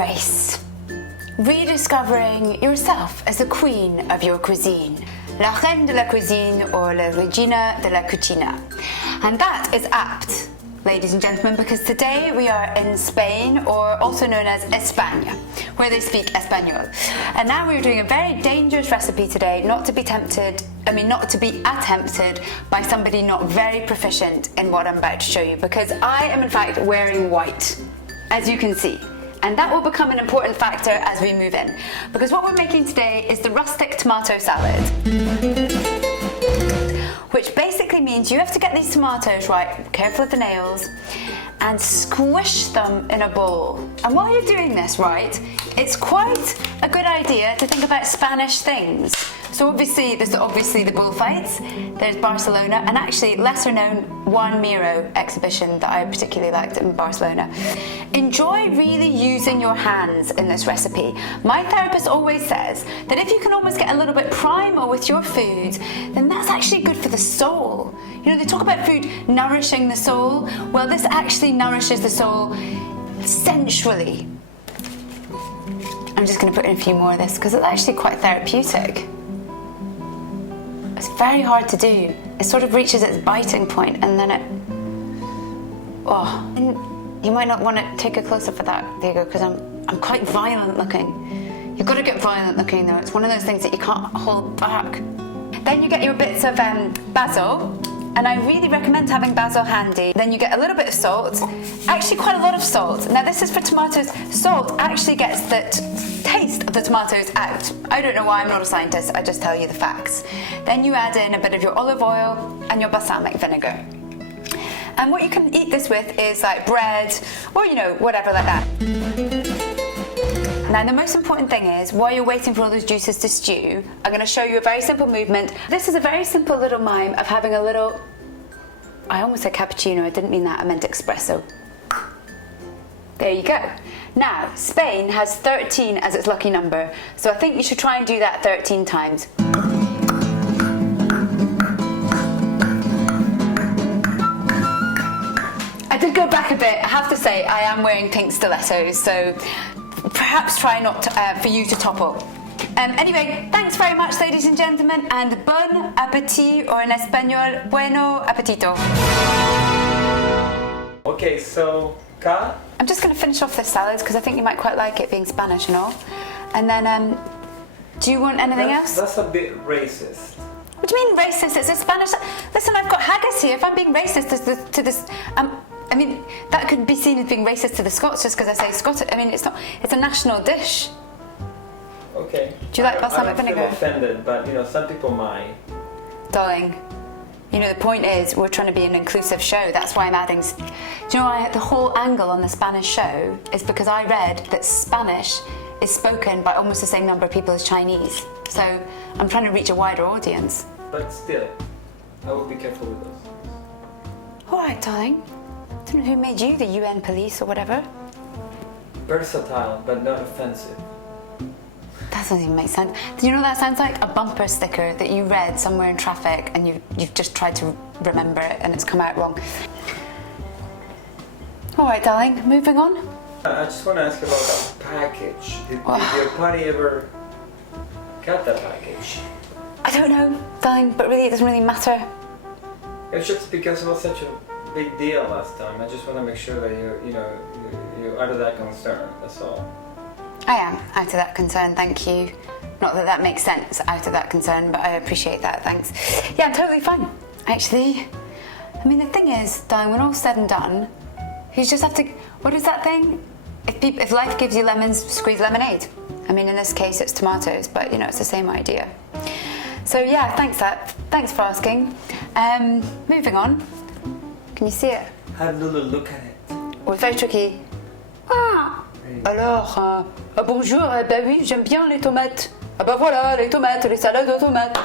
embrace. Rediscovering yourself as the queen of your cuisine. La reine de la cuisine or la regina de la cucina. And that is apt, ladies and gentlemen, because today we are in Spain, or also known as España, where they speak Espanol. And now we're doing a very dangerous recipe today, not to be attempted by somebody not very proficient in what I'm about to show you, because I am in fact wearing white, as you can see. And that will become an important factor as we move in, because what we're making today is the rustic tomato salad, which basically means you have to get these tomatoes right, careful of the nails, and squish them in a bowl. And while you're doing this, right, it's quite a good idea to think about Spanish things. So obviously, there's obviously the bullfights, there's Barcelona, and actually lesser known Juan Miro exhibition that I particularly liked in Barcelona. Enjoy really using your hands in this recipe. My therapist always says that if you can almost get a little bit primal with your food, then that's actually good for the soul. You know, they talk about food nourishing the soul. Well, this actually nourishes the soul sensually. I'm just going to put in a few more of this because it's actually quite therapeutic. It's very hard to do. It sort of reaches its biting point and then it... Oh, and you might not want to take a close-up for that, Diego, because I'm quite violent looking. You've got to get violent looking though. It's one of those things that you can't hold back. Then you get your bits of basil, and I really recommend having basil handy. Then you get a little bit of salt, actually quite a lot of salt. Now this is for tomatoes. Salt actually gets the taste of the tomatoes out. I don't know why, I'm not a scientist, I just tell you the facts. Then you add in a bit of your olive oil and your balsamic vinegar. And what you can eat this with is like bread, or you know, whatever like that. Now the most important thing is, while you're waiting for all those juices to stew, I'm going to show you a very simple movement. This is a very simple little mime of having a little... I almost said cappuccino, I didn't mean that, I meant espresso. There you go. Now, Spain has 13 as its lucky number, so I think you should try and do that 13 times. I did go back a bit. I have to say, I am wearing pink stilettos, so perhaps try not to, for you to topple. Anyway, thanks very much, ladies and gentlemen, and bon appétit, or in Espanol, bueno appetito. Okay, so, Ka? I'm just going to finish off this salad because I think you might quite like it being Spanish and all. And then, do you want anything else? That's a bit racist. What do you mean racist? It's a Spanish... Listen, I've got haggis here. If I'm being racist to this... I mean, that could be seen as being racist to the Scots just because I say Scottish. I mean, it's not... It's a national dish. Okay. Do you like balsamic vinegar? I don't feel offended, but, you know, some people might. Darling, you know, the point is we're trying to be an inclusive show. That's why I'm adding... Do you know, the whole angle on the Spanish show is because I read that Spanish is spoken by almost the same number of people as Chinese. So I'm trying to reach a wider audience. But still, I will be careful with those. All right, darling. I don't know who made you, the UN police or whatever. Versatile, but not offensive. That doesn't even make sense. Do you know what that sounds like? A bumper sticker that you read somewhere in traffic and you've just tried to remember it and it's come out wrong. All right, darling, moving on. I just want to ask about that package. Did your party ever get that package? I don't know, darling, but really it doesn't really matter. It's just because it was such a big deal last time. I just want to make sure that you're out of that concern, that's all. I am out of that concern, thank you. Not that that makes sense, out of that concern, but I appreciate that, thanks. Yeah, I'm totally fine, actually. I mean, the thing is, darling, when all's said and done, you just have to... What is that thing? If life gives you lemons, squeeze lemonade. I mean, in this case, it's tomatoes, but, you know, it's the same idea. So, yeah, thanks for asking. Moving on. Can you see it? Have a little look at it. Oh, it's very tricky. Ah! Alors, bonjour, ben oui, j'aime bien les tomates. Ah ben voilà, les tomates, les salades aux tomates.